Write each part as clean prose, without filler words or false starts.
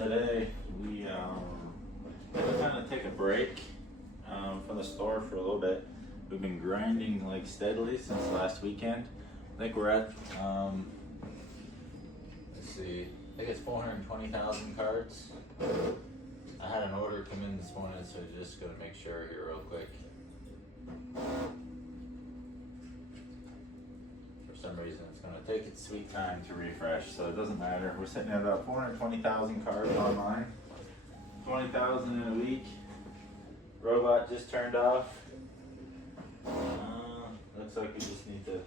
Today we kind of take a break from the store for a little bit. We've been grinding like steadily since last weekend. I think we're at let's see, I think it's 420,000 cards. I had an order come in this morning, so just gonna make sure here real quick. For some reason it's gonna take its sweet time to refresh, so it doesn't matter. We're sitting at about 420,000 cards online. 20,000 in a week. Robot just turned off. Looks like we just need to,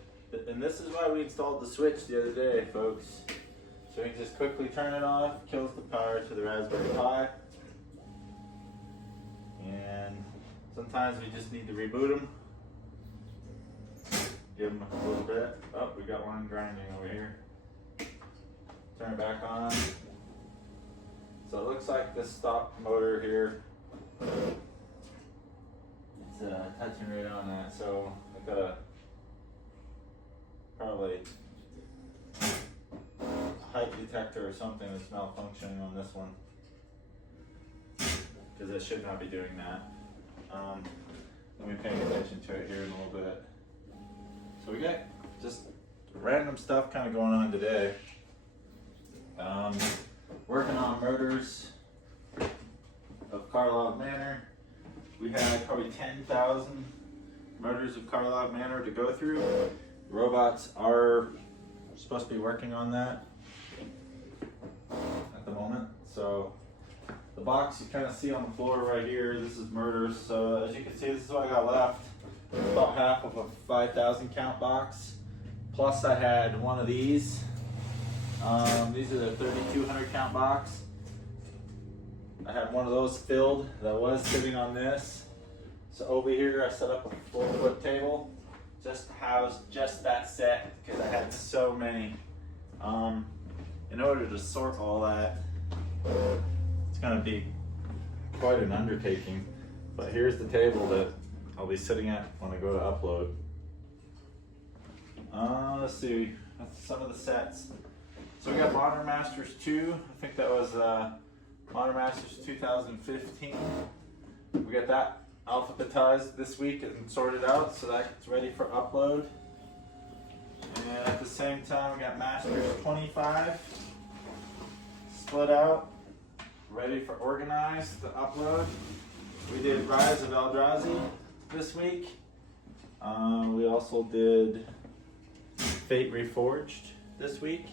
and this is why we installed the switch the other day, folks. So we can just quickly turn it off, kills the power to the Raspberry Pi. And sometimes we just need to reboot them. Give them a little bit. Oh, we got one grinding over here. Turn it back on. So it looks like this stock motor here, it's touching right on that. So I got a probably height detector or something that's malfunctioning on this one, because it should not be doing that. Let me pay attention to it here in a little bit. So we got just random stuff kind of going on today. Working on murders of Karlov Manor. We had probably 10,000 murders of Karlov Manor to go through. Robots are supposed to be working on that at the moment. So the box you kind of see on the floor right here, this is murders. So as you can see, this is what I got left. About half of a 5,000 count box. Plus I had one of these. These are the 3,200 count box. I had one of those filled that was sitting on this. So over here I set up a 4-foot table just to house just that set, because I had so many. In order to sort all that, it's gonna be quite an undertaking. But here's the table that I'll be sitting at when I go to upload. Let's see, that's some of the sets. So we got Modern Masters 2. I think that was Modern Masters 2015. We got that alphabetized this week and sorted out, so that's ready for upload. And at the same time, we got Masters 25 split out, ready for organized to upload. We did Rise of Eldrazi this week. We also did Fate Reforged this week.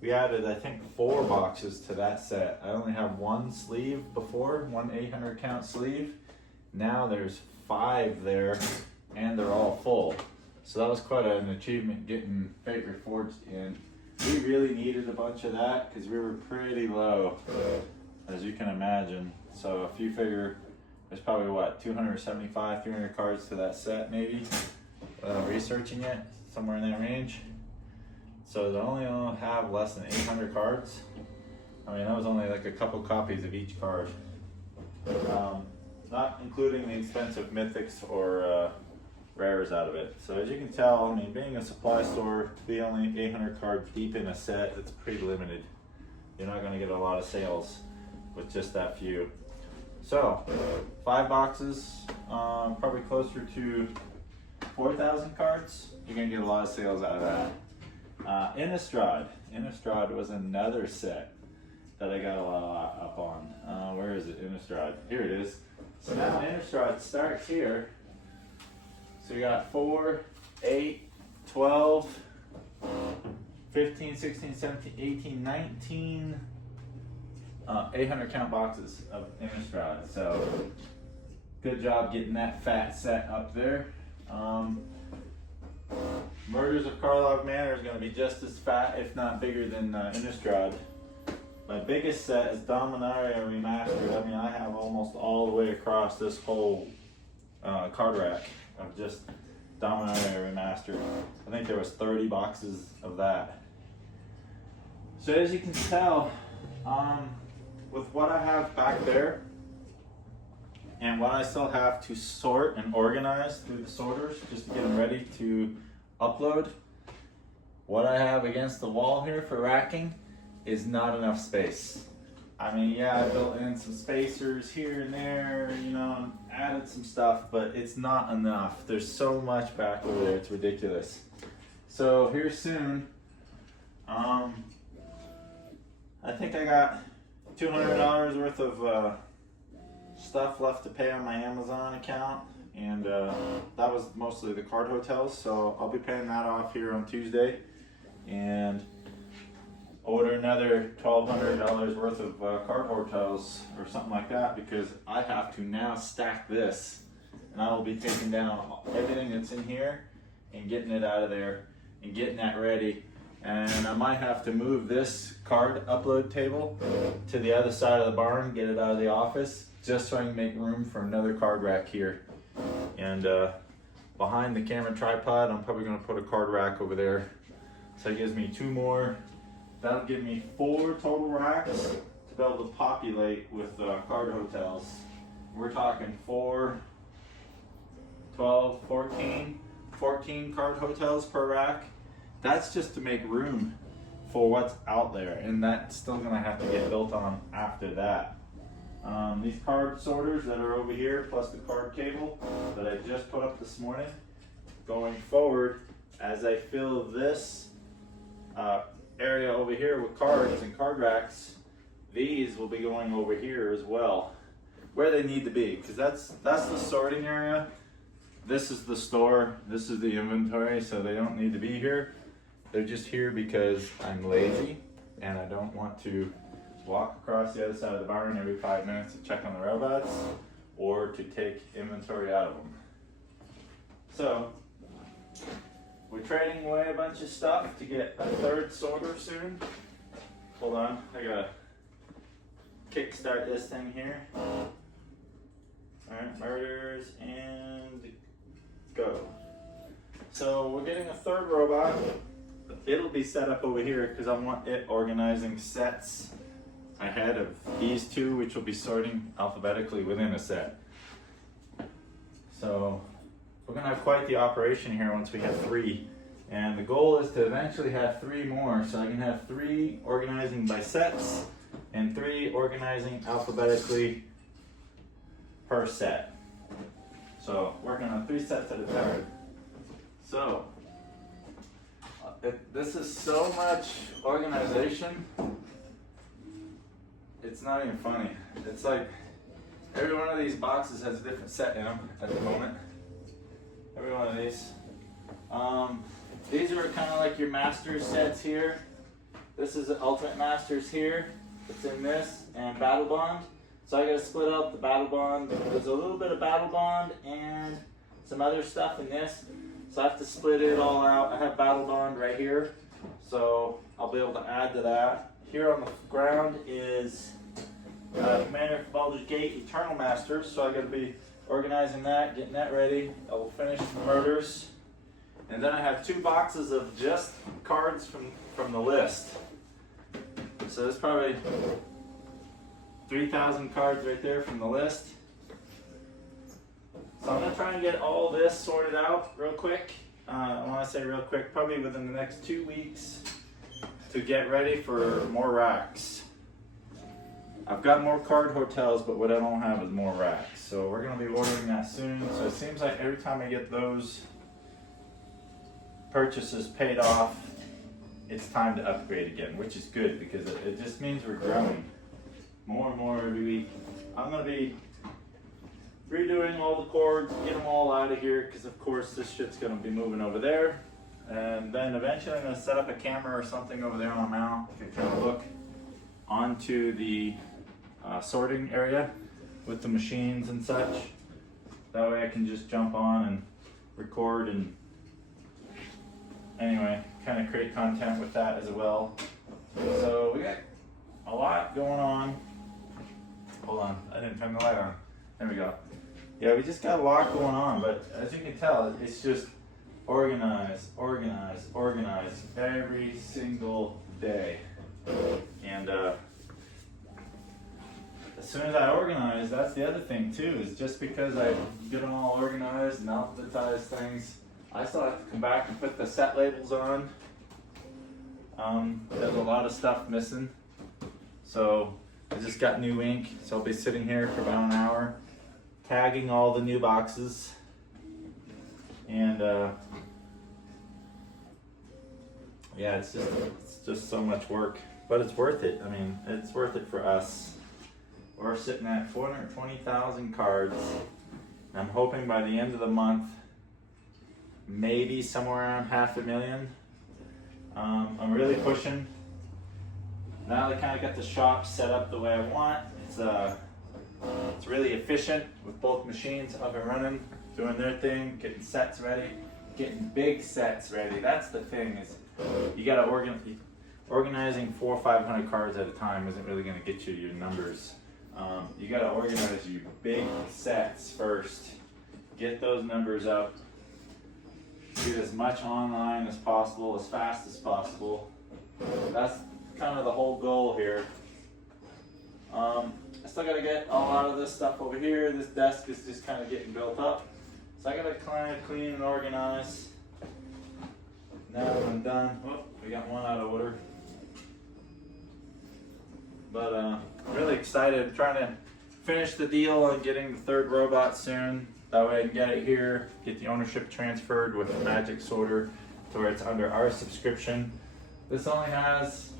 We added, I think, 4 boxes to that set. I only have one sleeve before, one 800 count sleeve. Now there's 5 there, and they're all full. So that was quite an achievement getting Fate Reforged in. We really needed a bunch of that because we were pretty low, as you can imagine. So if you figure there's probably what, 275, 300 cards to that set maybe, researching it, somewhere in that range. So they only have less than 800 cards. I mean, that was only like a couple copies of each card. Not including the expensive mythics or rares out of it. So as you can tell, I mean, being a supply store, to be only 800 cards deep in a set, it's pretty limited. You're not gonna get a lot of sales with just that few. So, 5 boxes, probably closer to 4,000 cards. You're gonna get a lot of sales out of that. Innistrad was another set that I got a lot up on. Where is it, Innistrad? Here it is. So now Innistrad starts here. So you got 4, 8, 12, 15, 16, 17, 18, 19, 800 count boxes of Innistrad. So good job getting that fat set up there. Murders of Karlov Manor is going to be just as fat, if not bigger, than Innistrad. My biggest set is Dominaria Remastered. I mean, I have almost all the way across this whole card rack of just Dominaria Remastered. I think there was 30 boxes of that. So as you can tell, with what I have back there, and what I still have to sort and organize through the sorters, just to get them ready to upload, what I have against the wall here for racking is not enough space. I mean, yeah, I built in some spacers here and there, you know, added some stuff, but it's not enough. There's so much back over there, it's ridiculous. So here soon, I think I got $200 worth of stuff left to pay on my Amazon account, and that was mostly the card hotels, so I'll be paying that off here on Tuesday, and order another $1,200 worth of card hotels or something like that, because I have to now stack this, and I will be taking down everything that's in here and getting it out of there and getting that ready. And I might have to move this card upload table to the other side of the barn, get it out of the office, just so I can make room for another card rack here. And behind the camera tripod, I'm probably gonna put a card rack over there. So it gives me 2 more. That'll give me 4 total racks to be able to populate with card hotels. We're talking 4, 12, 14 card hotels per rack. That's just to make room for what's out there, and that's still gonna have to get built on after that. These card sorters that are over here, plus the card cable that I just put up this morning, going forward, as I fill this area over here with cards and card racks, these will be going over here as well, where they need to be, because that's the sorting area. This is the store, this is the inventory, so they don't need to be here. They're just here because I'm lazy and I don't want to walk across the other side of the barn every 5 minutes to check on the robots or to take inventory out of them. So we're trading away a bunch of stuff to get a 3rd sorter soon. Hold on, I gotta kickstart this thing here. Alright, murders and go. So we're getting a 3rd robot. It'll be set up over here because I want it organizing sets ahead of these 2, which will be sorting alphabetically within a set. So we're gonna have quite the operation here once we have 3. And the goal is to eventually have 3 more, so I can have 3 organizing by sets and 3 organizing alphabetically per set. So working on 3 sets at a time. So this is so much organization, it's not even funny. It's like every one of these boxes has a different set in them at the moment. Every one of these. These are kind of like your Masters sets here. This is the Ultimate Masters here. It's in this, and Battle Bond. So I gotta split up the Battle Bond. There's a little bit of Battle Bond and some other stuff in this. So I have to split it all out. I have Battle Bond right here, so I'll be able to add to that. Here on the ground is Commander of Baldur's Gate Eternal Masters, so I gotta be organizing that, getting that ready. I will finish the murders. And then I have 2 boxes of just cards from the list. So there's probably 3,000 cards right there from the list. So I'm gonna try and get all this sorted out real quick. When I say real quick, probably within the next 2 weeks to get ready for more racks. I've got more card hotels, but what I don't have is more racks. So we're gonna be ordering that soon. So it seems like every time I get those purchases paid off, it's time to upgrade again, which is good because it just means we're growing more and more every week. I'm gonna be redoing all the cords, get them all out of here, because of course this shit's gonna be moving over there. And then eventually I'm gonna set up a camera or something over there on a mount to kind of look onto the sorting area with the machines and such. That way I can just jump on and record and anyway, kind of create content with that as well. So we got a lot going on. Hold on, I didn't turn the light on. There we go. Yeah, we just got a lot going on, but as you can tell, it's just organize, organize, organize every single day. And as soon as I organize, that's the other thing too, is just because I get them all organized and alphabetize things, I still have to come back and put the set labels on. There's a lot of stuff missing. So I just got new ink, so I'll be sitting here for about an hour, tagging all the new boxes. And yeah, it's just so much work, but it's worth it. I mean, it's worth it for us. We're sitting at 420,000 cards. I'm hoping by the end of the month, maybe somewhere around 500,000. I'm really pushing. Now I kind of got the shop set up the way I want. It's really efficient with both machines up and running, doing their thing, getting sets ready, getting big sets ready. That's the thing, is you gotta organizing 400 or 500 cards at a time isn't really gonna get you your numbers. You gotta organize your big sets first. Get those numbers up. Do as much online as possible, as fast as possible. That's kind of the whole goal here. I still gotta get a lot of this stuff over here. This desk is just kind of getting built up. So I gotta kind of clean and organize. Now that I'm done, we got one out of order. But I'm really excited, trying to finish the deal on getting the third robot soon. That way I can get it here, get the ownership transferred with the Magic Sorter to where it's under our subscription. This only has,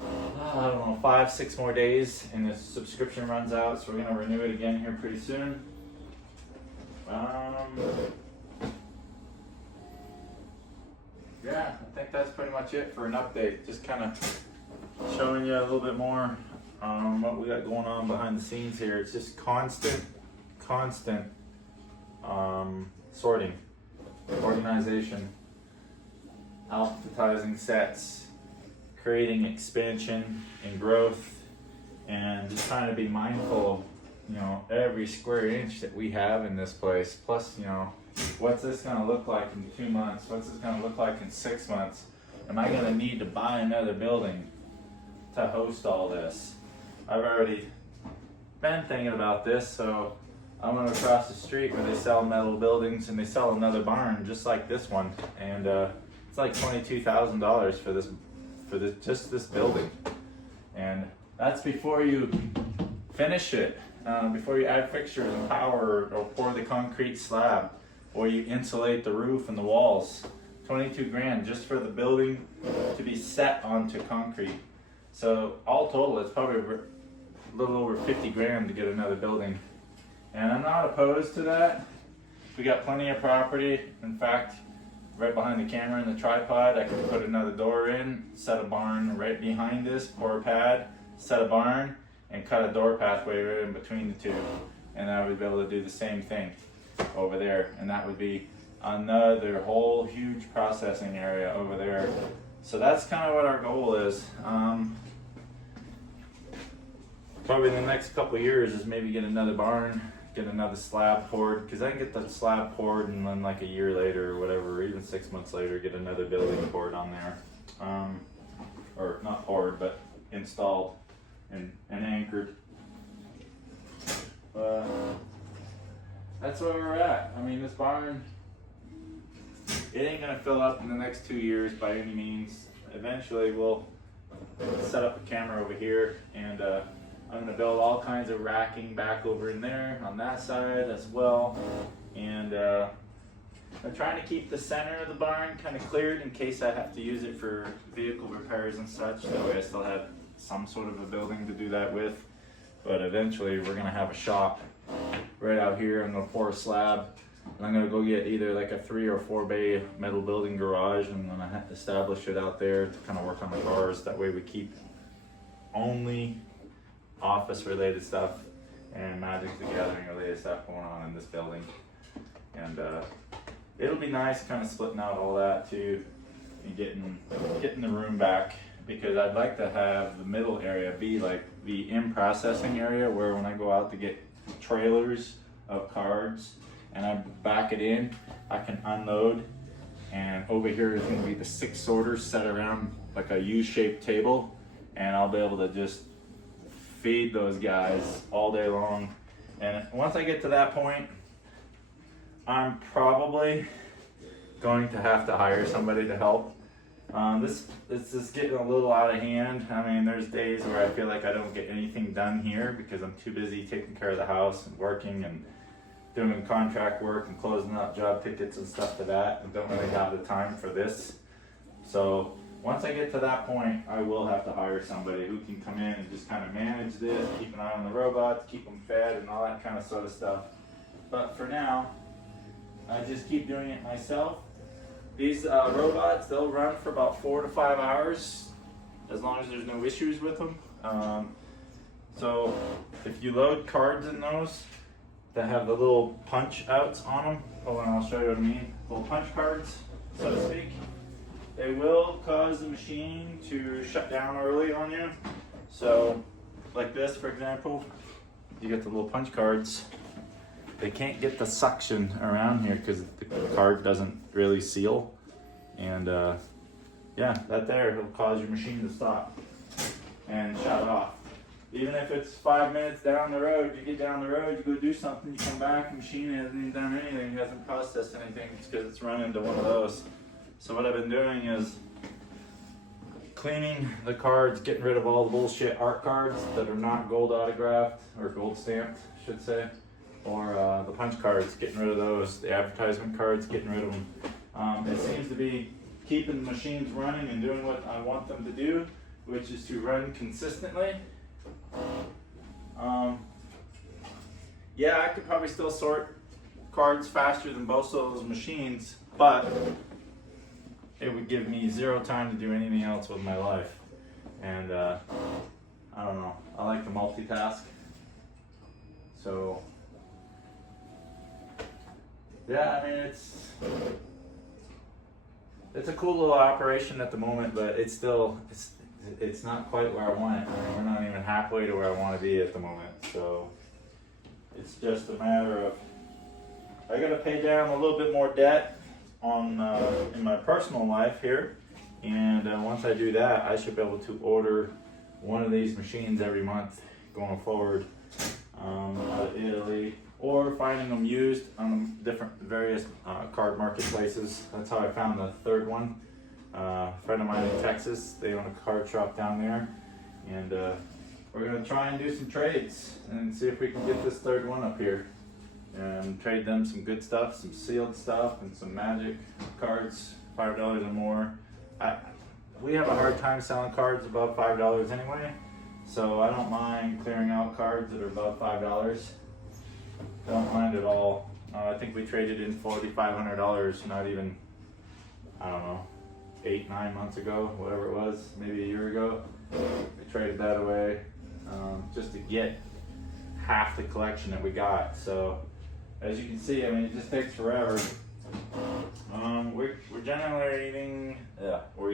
I don't know, 5-6 more days and the subscription runs out, so we're gonna renew it again here pretty soon. Yeah, I think that's pretty much it for an update. Just kind of showing you a little bit more what we got going on behind the scenes here. It's just constant sorting, organization, alphabetizing sets, creating expansion and growth, and just trying to be mindful of, you know, every square inch that we have in this place. Plus, you know, what's this going to look like in 2 months? What's this going to look like in 6 months? Am I going to need to buy another building to host all this? I've already been thinking about this, so I went across the street where they sell metal buildings, and they sell another barn just like this one, and it's like $22,000 for just this building, and that's before you finish it, before you add fixtures and power or pour the concrete slab, or you insulate the roof and the walls. 22 grand just for the building to be set onto concrete. So all total, it's probably a little over 50 grand to get another building. And I'm not opposed to that. We got plenty of property. In fact, right behind the camera and the tripod, I could put another door in, set a barn right behind this, pour a pad, set a barn, and cut a door pathway right in between the two. And I would be able to do the same thing over there. And that would be another whole huge processing area over there. So that's kind of what our goal is. Probably in the next couple of years is maybe get another barn, get another slab poured, because I can get the slab poured and then like a year later or whatever, or even 6 months later, get another building poured on there. Or not poured, but installed and anchored. That's where we're at. I mean, this barn, it ain't gonna fill up in the next 2 years by any means. Eventually we'll set up a camera over here, and I'm gonna build all kinds of racking back over in there on that side as well. And I'm trying to keep the center of the barn kind of cleared in case I have to use it for vehicle repairs and such. That way I still have some sort of a building to do that with. But eventually we're gonna have a shop right out here. I'm gonna pour a slab, and I'm gonna go get either like a 3 or 4 bay metal building garage, and I'm gonna establish it out there to kind of work on the cars. That way we keep only office related stuff and Magic the Gathering related stuff going on in this building. And it'll be nice kind of splitting out all that too and getting the room back, because I'd like to have the middle area be like the in-processing area, where when I go out to get trailers of cards and I back it in, I can unload, and over here is going to be the 6 sorters set around like a U-shaped table, and I'll be able to just feed those guys all day long. And once I get to that point, I'm probably going to have to hire somebody to help. This is getting a little out of hand. I mean, there's days where I feel like I don't get anything done here because I'm too busy taking care of the house and working and doing contract work and closing up job tickets and stuff to that, and don't really have the time for this. So once I get to that point, I will have to hire somebody who can come in and just kind of manage this, keep an eye on the robots, keep them fed and all that kind of sort of stuff. But for now, I just keep doing it myself. These robots, they'll run for about 4 to 5 hours as long as there's no issues with them. So if you load cards in those that have the little punch outs on them, hold on, I'll show you what I mean. Little punch cards, so to speak. They will cause the machine to shut down early on you. So like this, for example, you get the little punch cards. They can't get the suction around here because the card doesn't really seal. And yeah, that there will cause your machine to stop and shut off. Even if it's 5 minutes down the road, you get down the road, you go do something, you come back, the machine hasn't even done anything, it hasn't processed anything, it's because it's run into one of those. So what I've been doing is cleaning the cards, getting rid of all the bullshit art cards that are not gold autographed, or gold stamped, I should say. Or the punch cards, getting rid of those. The advertisement cards, getting rid of them. It seems to be keeping the machines running and doing what I want them to do, which is to run consistently. Yeah, I could probably still sort cards faster than both of those machines, but it would give me 0 time to do anything else with my life. And I don't know, I like to multitask. So yeah, I mean, it's a cool little operation at the moment, but it's still, it's not quite where I want it. I mean, we're not even halfway to where I want to be at the moment. So it's just a matter of, I got to pay down a little bit more debt on in my personal life here, and once I do that, I should be able to order one of these machines every month going forward out of Italy, or finding them used on different various card marketplaces. That's how I found the third one. A friend of mine in Texas, they own a card shop down there, and we're gonna try and do some trades and see if we can get this third one up here and trade them some good stuff, some sealed stuff and some magic cards, $5 or more. We have a hard time selling cards above $5 anyway, so I don't mind clearing out cards that are above $5. Don't mind at all. I think we traded in $4,500 not even, I don't know, 8-9 months ago, whatever it was, maybe a year ago. We traded that away just to get half the collection that we got. So as you can see, I mean, it just takes forever. We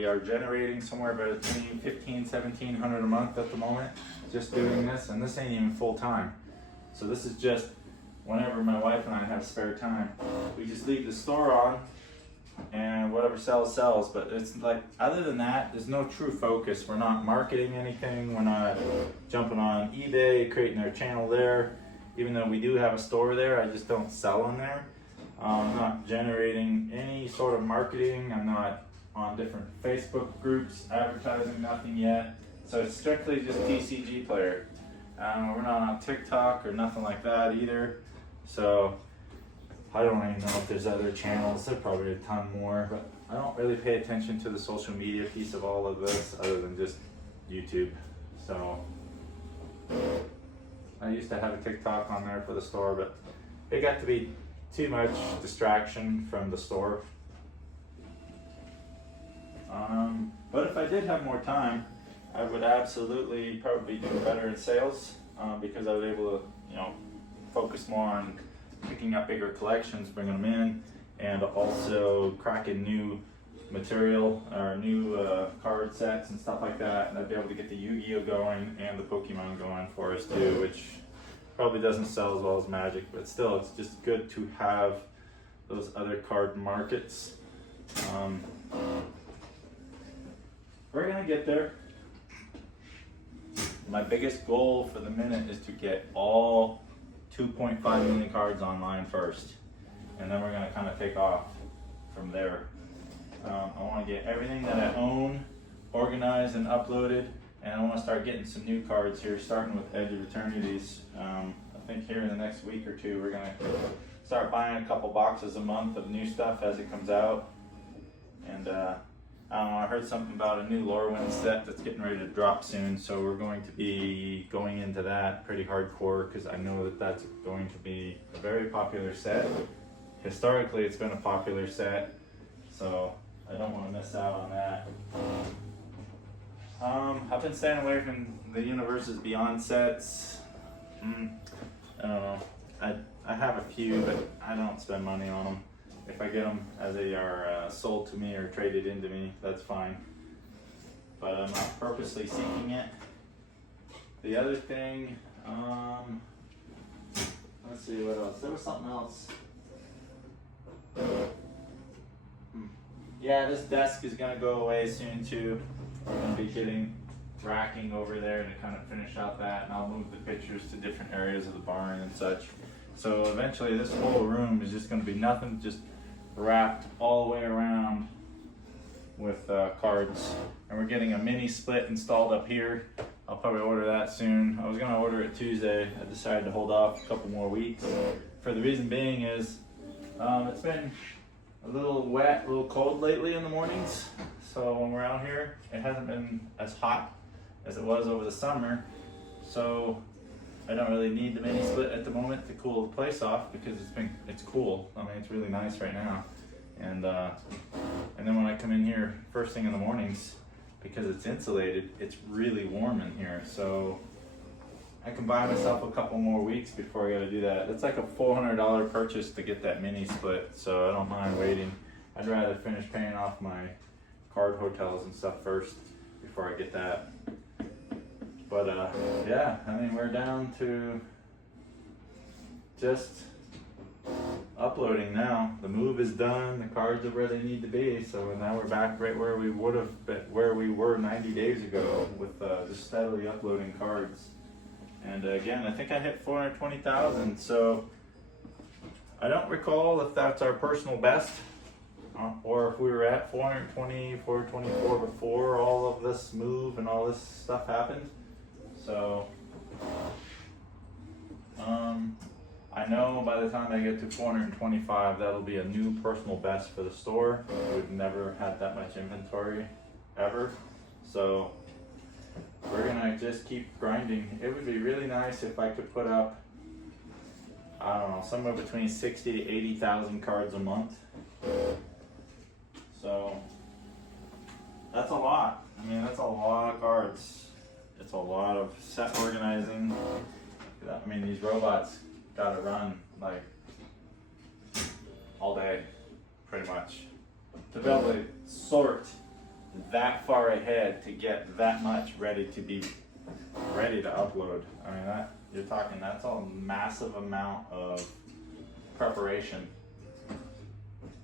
are generating somewhere between $1,500–1,700 a month at the moment, just doing this, and this ain't even full time. So this is just whenever my wife and I have spare time. We just leave the store on, and whatever sells, sells. But it's like, other than that, there's no true focus. We're not marketing anything. We're not jumping on eBay, creating our channel there. Even though we do have a store there, I just don't sell on there. I'm not generating any sort of marketing. I'm not on different Facebook groups advertising, nothing yet. So it's strictly just TCG Player. We're not on TikTok or nothing like that either. So I don't even know if there's other channels. There's probably a ton more, but I don't really pay attention to the social media piece of all of this other than just YouTube. So I used to have a TikTok on there for the store, but it got to be too much distraction from the store. But if I did have more time, I would absolutely probably do better in sales because I was able to, focus more on picking up bigger collections, bringing them in, and also cracking new material or new card sets and stuff like that. And I'd be able to get the Yu-Gi-Oh going and the Pokemon going for us too, which probably doesn't sell as well as Magic, but still, it's just good to have those other card markets. We're gonna get there. My biggest goal for the minute is to get all 2.5 million cards online first, and then we're gonna kind of take off from there. I want to get everything that I own organized and uploaded, and I want to start getting some new cards here, starting with Edge of Eternities. I think here in the next week or two, we're gonna start buying a couple boxes a month of new stuff as it comes out. And I don't know, I heard something about a new Lorwyn set that's getting ready to drop soon, so we're going to be going into that pretty hardcore because I know that that's going to be a very popular set. Historically, it's been a popular set, so I don't want to miss out on that. I've been staying away from the Universes Beyond sets. I don't know. I have a few, but I don't spend money on them. If I get them as they are sold to me or traded into me, that's fine. But I'm not purposely seeking it. The other thing, let's see what else. There was something else. Yeah, this desk is gonna go away soon too. We're gonna be getting racking over there to kind of finish out that, and I'll move the pictures to different areas of the barn and such. So eventually this whole room is just gonna be nothing, just wrapped all the way around with cards. And we're getting a mini split installed up here. I'll probably order that soon. I was gonna order it Tuesday. I decided to hold off a couple more weeks. For the reason being is, it's been a little wet, a little cold lately in the mornings. So when we're out here, it hasn't been as hot as it was over the summer. So I don't really need the mini split at the moment to cool the place off because it's cool. I mean, it's really nice right now. And then when I come in here first thing in the mornings, because it's insulated, it's really warm in here. So I can buy myself a couple more weeks before I gotta do that. It's like a $400 purchase to get that mini split, so I don't mind waiting. I'd rather finish paying off my card hotels and stuff first before I get that. But yeah, I mean, we're down to just uploading now. The move is done, the cards are where they need to be, so now we're back right where we would have been, where we were 90 days ago with just steadily uploading cards. And again, I think I hit 420,000, so I don't recall if that's our personal best or if we were at 420, 424 before all of this move and all this stuff happened. So I know by the time I get to 425, that'll be a new personal best for the store. We've never had that much inventory ever, so we're gonna just keep grinding. It would be really nice if I could put up, I don't know, somewhere between 60 to 80,000 cards a month. So that's a lot. I mean, that's a lot of cards. It's a lot of set organizing. I mean, these robots gotta run like all day, pretty much, to be able to sort that far ahead to get that much ready to be ready to upload. I mean, that you're talking, that's a massive amount of preparation.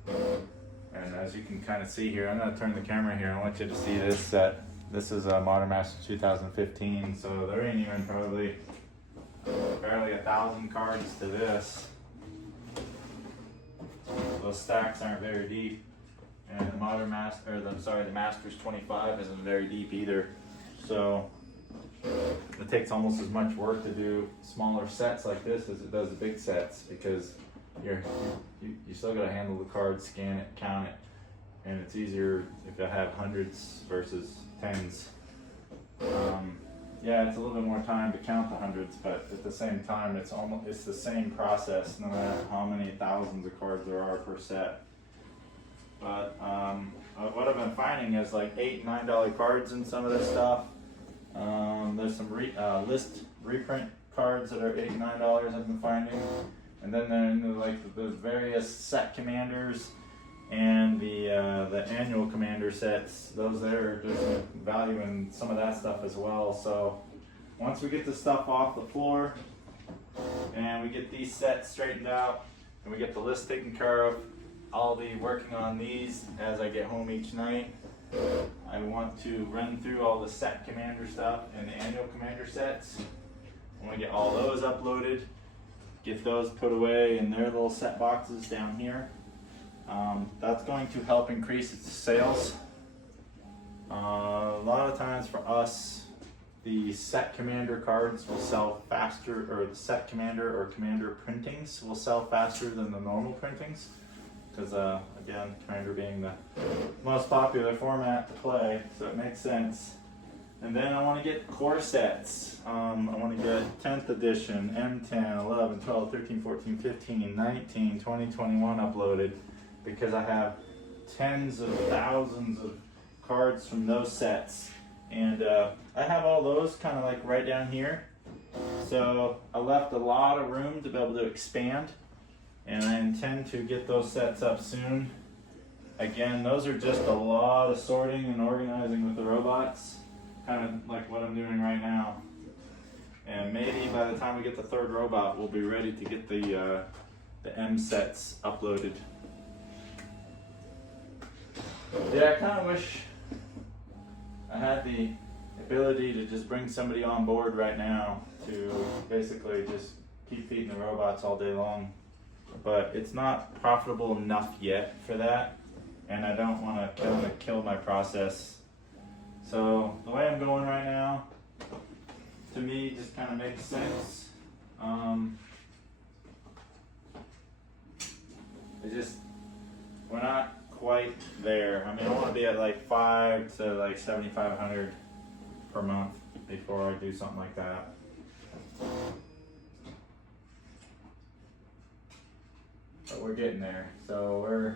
And as you can kind of see here, I'm gonna turn the camera here. I want you to see this set. This is a Modern Masters 2015, so there ain't even probably barely 1,000 cards to this. Those stacks aren't very deep. And the the Masters 25 isn't very deep either. So it takes almost as much work to do smaller sets like this as it does the big sets, because you still gotta handle the cards, scan it, count it, and it's easier if I have hundreds versus tens. Yeah, it's a little bit more time to count the hundreds, but at the same time, it's the same process no matter how many thousands of cards there are per set. But what I've been finding is like $8 and $9 cards in some of this stuff. There's some list reprint cards that are $8 and $9 I've been finding, and then there like the various set commanders and the annual commander sets. Those there, there's some value in some of that stuff as well. So once we get the stuff off the floor and we get these sets straightened out and we get the list taken care of, I'll be working on these as I get home each night. I want to run through all the set commander stuff and the annual commander sets. I want to get all those uploaded, get those put away in their little set boxes down here. That's going to help increase its sales. A lot of times for us, the set commander cards will sell faster, or the set commander or commander printings will sell faster than the normal printings. Because again, commander being the most popular format to play, so it makes sense. And then I want to get core sets. I want to get 10th edition, M10, 11, 12, 13, 14, 15, 19, 20, 21 uploaded, because I have tens of thousands of cards from those sets. And I have all those kind of like right down here. So I left a lot of room to be able to expand, and I intend to get those sets up soon. Again, those are just a lot of sorting and organizing with the robots, kind of like what I'm doing right now. And maybe by the time we get the third robot, we'll be ready to get the M sets uploaded. Yeah, I kind of wish I had the ability to just bring somebody on board right now to basically just keep feeding the robots all day long. But it's not profitable enough yet for that, and I don't want to kill my process. So the way I'm going right now, to me, just kind of makes sense. We're not quite there. I mean, I want to be at like 5 to like 7,500 per month before I do something like that. But we're getting there. So we're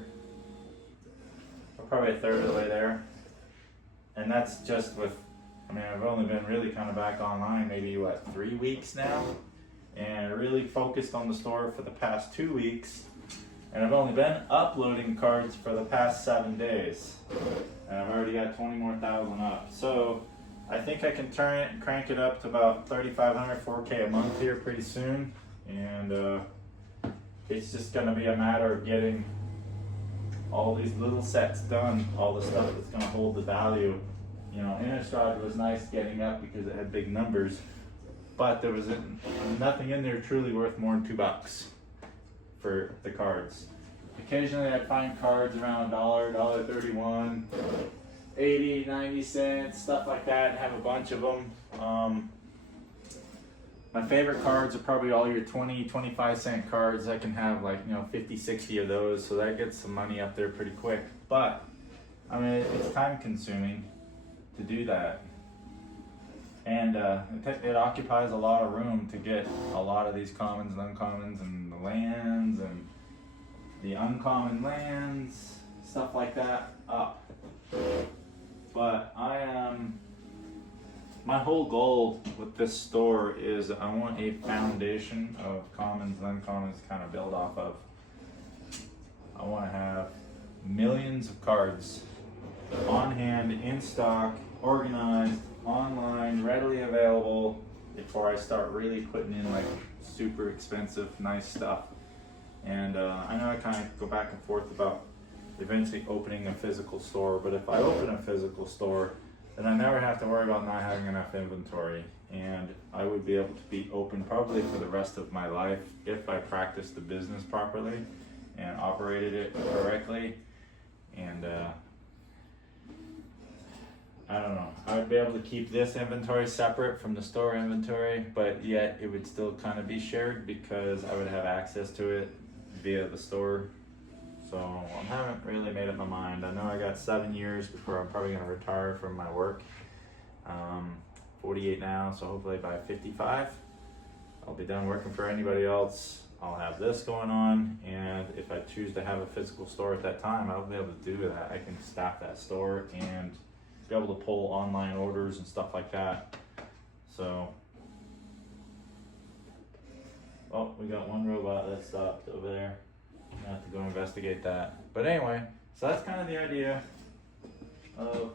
probably a third of the way there. And that's just with, I mean, I've only been really kind of back online maybe, 3 weeks now? And really focused on the store for the past 2 weeks. And I've only been uploading cards for the past 7 days. And I've already got 20 more thousand up. So I think I can turn it and crank it up to about 3,500, 4K a month here pretty soon. And it's just gonna be a matter of getting all these little sets done, all the stuff that's gonna hold the value. You know, Innistrad was nice getting up because it had big numbers, but there was nothing in there truly worth more than $2 for the cards. Occasionally I'd find cards around $1, $1.31, 80, 90 cents, stuff like that, and have a bunch of them. My favorite cards are probably all your 20, 25 cent cards. I can have 50, 60 of those, so that gets some money up there pretty quick. But, I mean, it's time consuming to do that. And it occupies a lot of room to get a lot of these commons and uncommons and the lands and the uncommon lands, stuff like that up. But my whole goal with this store is I want a foundation of commons and uncommons to kind of build off of. I want to have millions of cards on hand, in stock, organized, online, readily available before I start really putting in super expensive, nice stuff. And I know I kind of go back and forth about eventually opening a physical store, but if I open a physical store, then I never have to worry about not having enough inventory, and I would be able to be open probably for the rest of my life if I practiced the business properly and operated it correctly. And I don't know, I would be able to keep this inventory separate from the store inventory, but yet it would still kind of be shared because I would have access to it via the store. So I haven't really made up my mind. I know I got 7 years before I'm probably going to retire from my work. 48 now, so hopefully by 55 I'll be done working for anybody else. I'll have this going on, and if I choose to have a physical store at that time, I'll be able to do that. I can staff that store and be able to pull online orders and stuff like that. So, oh, we got one robot that stopped over there. I have to go investigate that. But anyway, so that's kind of the idea of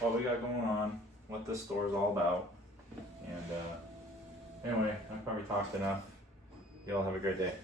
what we got going on, what this store is all about. And anyway, I've probably talked enough. You all have a great day.